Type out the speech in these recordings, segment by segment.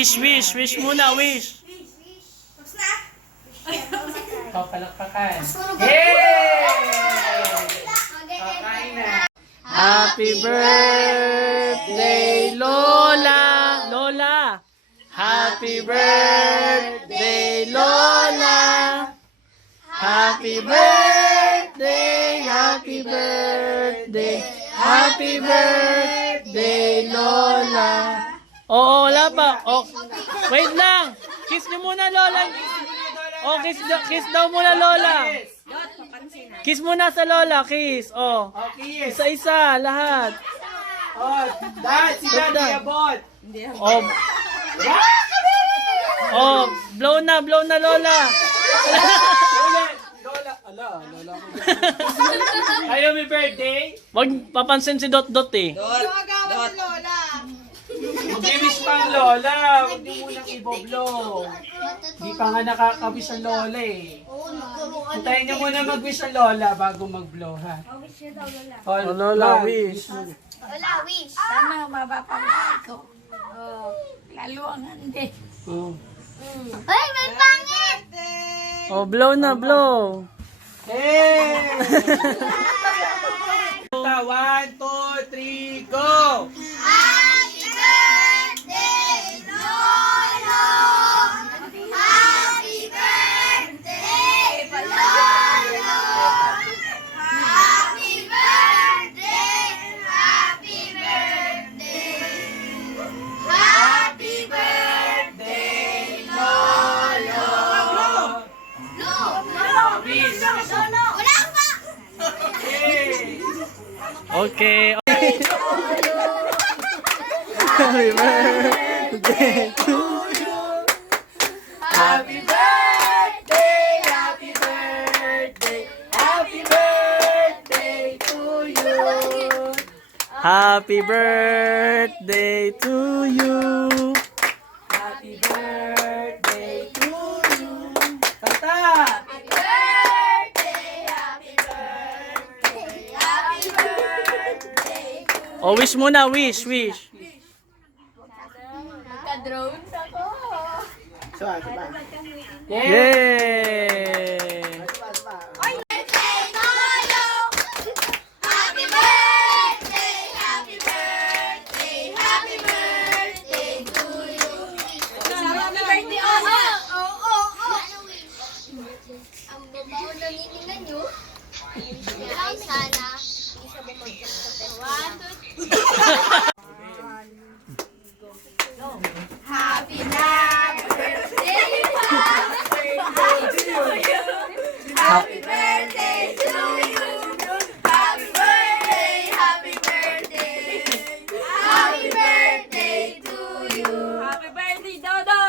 Wish muna, wish. Tapos na. Papalakpakan. Yay! Kakain na. Happy birthday, Lola! Lola! Happy birthday, Lola! Happy birthday, happy birthday, happy birthday, Lola! Oo, wala pa. Oh, wait lang. Kiss niyo muna, Lola. Oh, kiss daw muna, Lola. Kiss muna sa Lola, kiss. Oh. Okay, yes. Isa-isa, lahat. Oh, dad, si Daddy abot. Oh. Oh, blow na, Lola. Lola, Lola. Ayaw may birthday? Wag papansin si Dot eh. Gumagawa si Lola. Mag-wish pa ang Lola. Huwag niyo munang i-blow. Di pa nga nakaka-wish ang Lola eh. Hintayin niyo muna mag-wish ang Lola bago mag-blow, ha? Wish niya daw, Lola. Oh, Lola, wish. Lola, wish. Sana mapapamahal ko. Oh, lalo ang hindi. Oh. Ay, may pangit! Oh, blow na, blow. Hey! 1, 2, 3, go! Happy birthday, Lolo! Happy birthday, Lolo! Happy birthday! Happy birthday! Happy birthday, Lolo! Wish. Wala pa! Hey! Okay. Happy birthday to you. Happy birthday, happy birthday, happy birthday to you. Happy birthday to you. Happy birthday to you. Kanta! Happy birthday, happy birthday, happy birthday. Oh, wish muna, wish. Nagka-drone ako. Yay! Birthday, Lolo! Happy birthday, happy birthday, happy birthday to you. Happy birthday, Oso! Oo. Ang babaw na niningan nyo. Ay, sana. Isa bumagsak sa pewan. Happy birthday, happy birthday to you. Happy birthday, happy birthday. Happy birthday to you. Happy birthday, Dodo!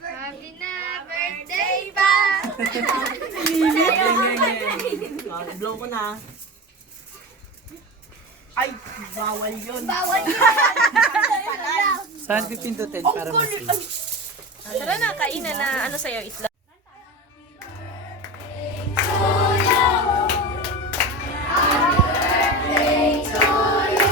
Happy na birthday pa. Blow ko na. Ay, bawal yun. Bawal yun. Saan pipindutin para mas Tara na, kainan na ano sa'yo, itlog. Happy birthday to you.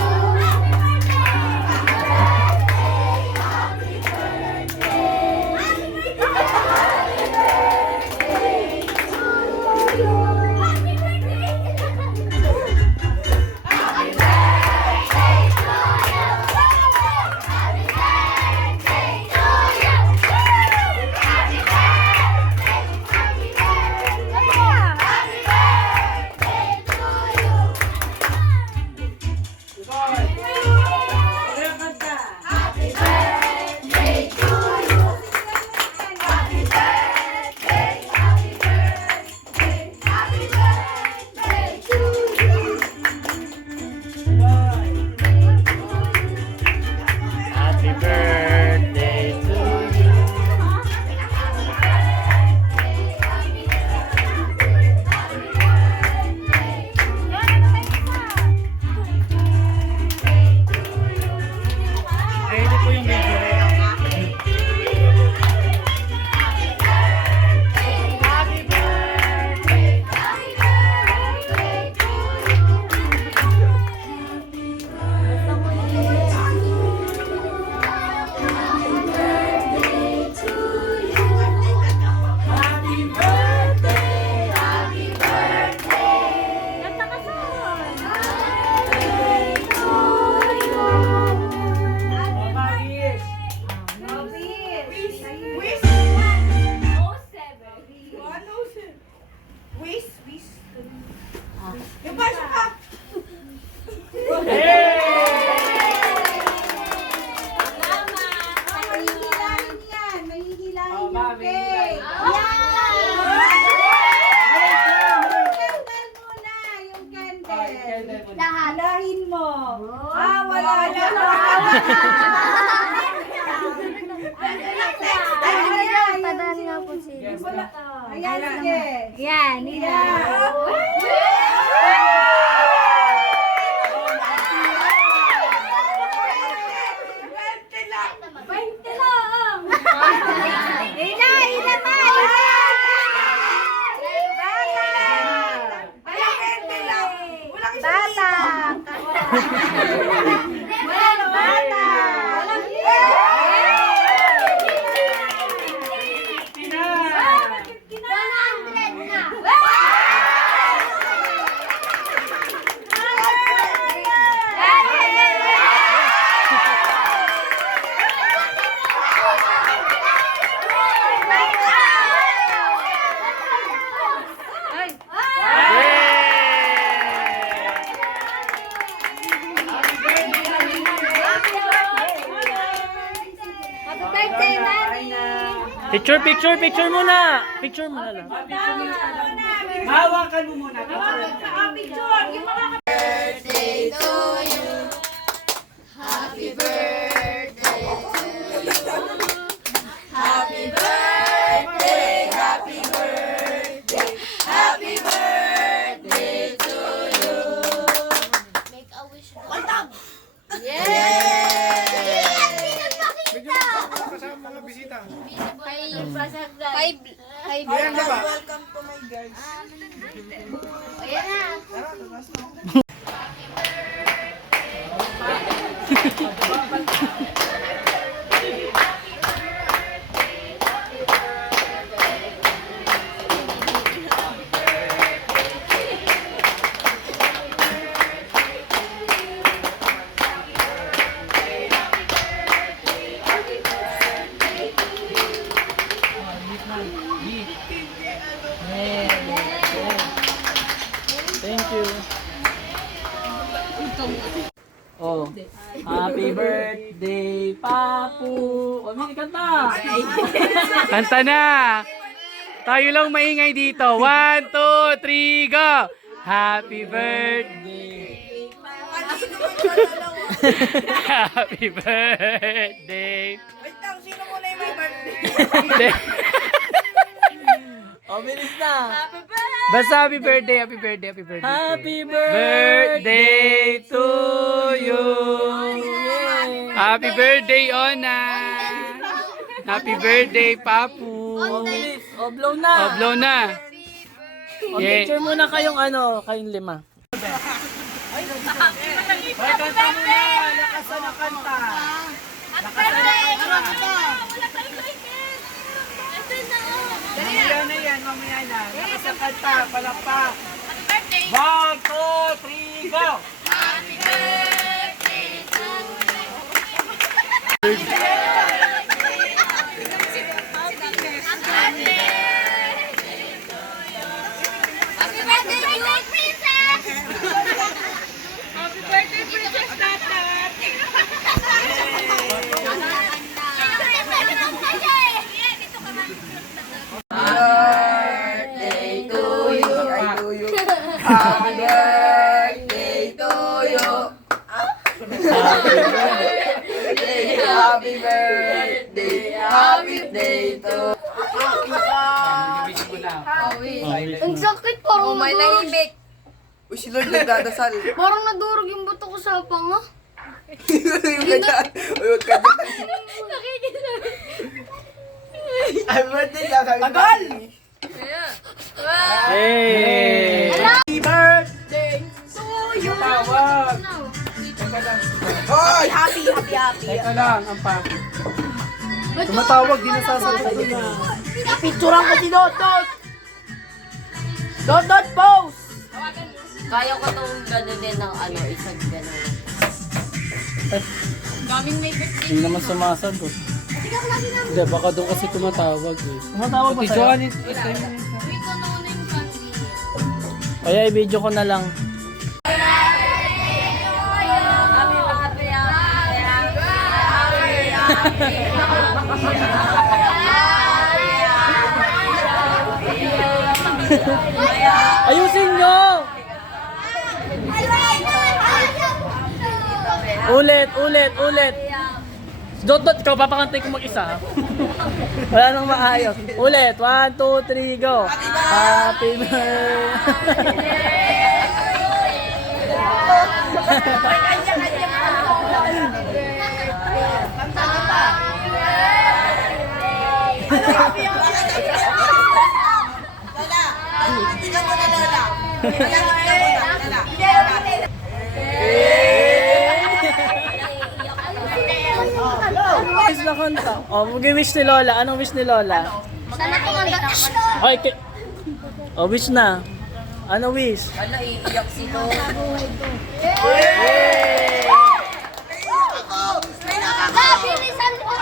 Yan, yan. Picture, picture, picture muna. Picture muna lang. Hawakan mo muna. Make a wish. Five. Welcome to my guys. Ayan na. Thank you. Oh. Happy birthday, Papu. O, may kanta. Kanta na! Tayo lang maingay dito. 1, 2, 3, go! Happy birthday! Happy birthday! Wait lang, sino muna yung may birthday? O, bilis na. Basta happy birthday, happy birthday, happy birthday. Happy birthday to you. Happy birthday, Ona. Happy birthday, Papu. O, bilis. O, blow na. Oh, blow na. O, Yeah. picture muna kayong kayong lima. Hoy, kanta muna. Lakasan ang kanta. Mamaya na yan, mamaya na. Lakasan ang kanta, palakpak. 1, 2, 3, go! Happy birthday, princess! Birthday to you. Ay, to you. Happy birthday to you. Happy birthday. Happy birthday to Wish ko na. Ang sakit, parang nadurog. Uy, si Lord nagdadasal. Parang nadurog yung buto ko sa panga. Yung ganyan. Uy, huwag ka dyan. Happy birthday lang. Tagal! Hey! Happy birthday to you. Tawag. Hoy! Happy. Teka lang, ang pa. Tumatawag, di nasasagot na. Picturean ko si Dot. Dot pose! Kaya ko itong gano'n din ng isang gano'n. Hindi naman sumasagot. Hindi, baka doon kasi tumatawag eh. Tumatawag ba sa'yo? Kaya i-video ko na lang. Ayusin nyo! Ulit. Dot, ikaw, papakantay ko mag-isa. Wala nang maayos. Ulit, 1, 2, 3, go. Happy birthday. Wish na kanta. Oh, mag-wish ni Lola. Anong wish ni Lola? Sana tumanda. Okay. Oh, wish na. Ano wish? Ano, iiyak si Lo. Bilisan mo.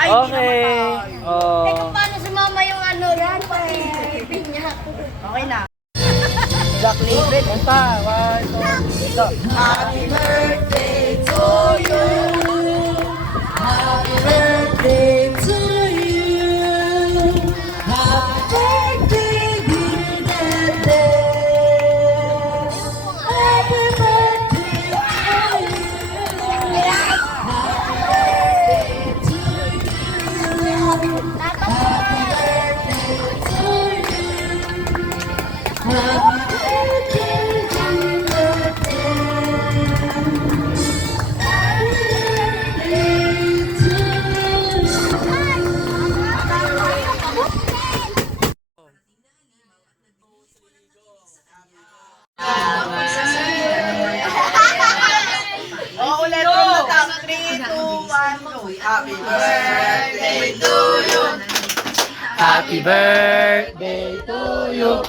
Okay. Oh. Paano si mama yung ano yan? Pag-ibig niya. Okay na. Black Label. Kanta. 1, 2, 3, go. Happy birthday to you. Happy birthday to you. Happy birthday, dear Dede. Happy birthday to you. Happy birthday to you. Happy birthday to you. Happy Oh, ulit from the top. 3, 2, 1, go. Happy birthday to you. Happy birthday to you.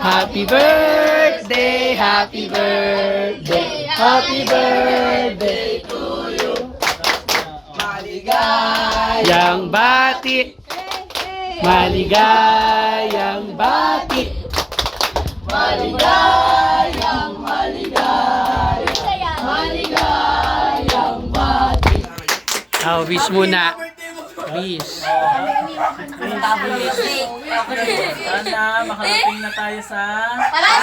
Happy birthday, happy birthday, happy birthday to you. Maligayang bati, maligayang bati, maligayang bati. Oh, wish muna. Wish. Sana makarating na tayo sa... Parang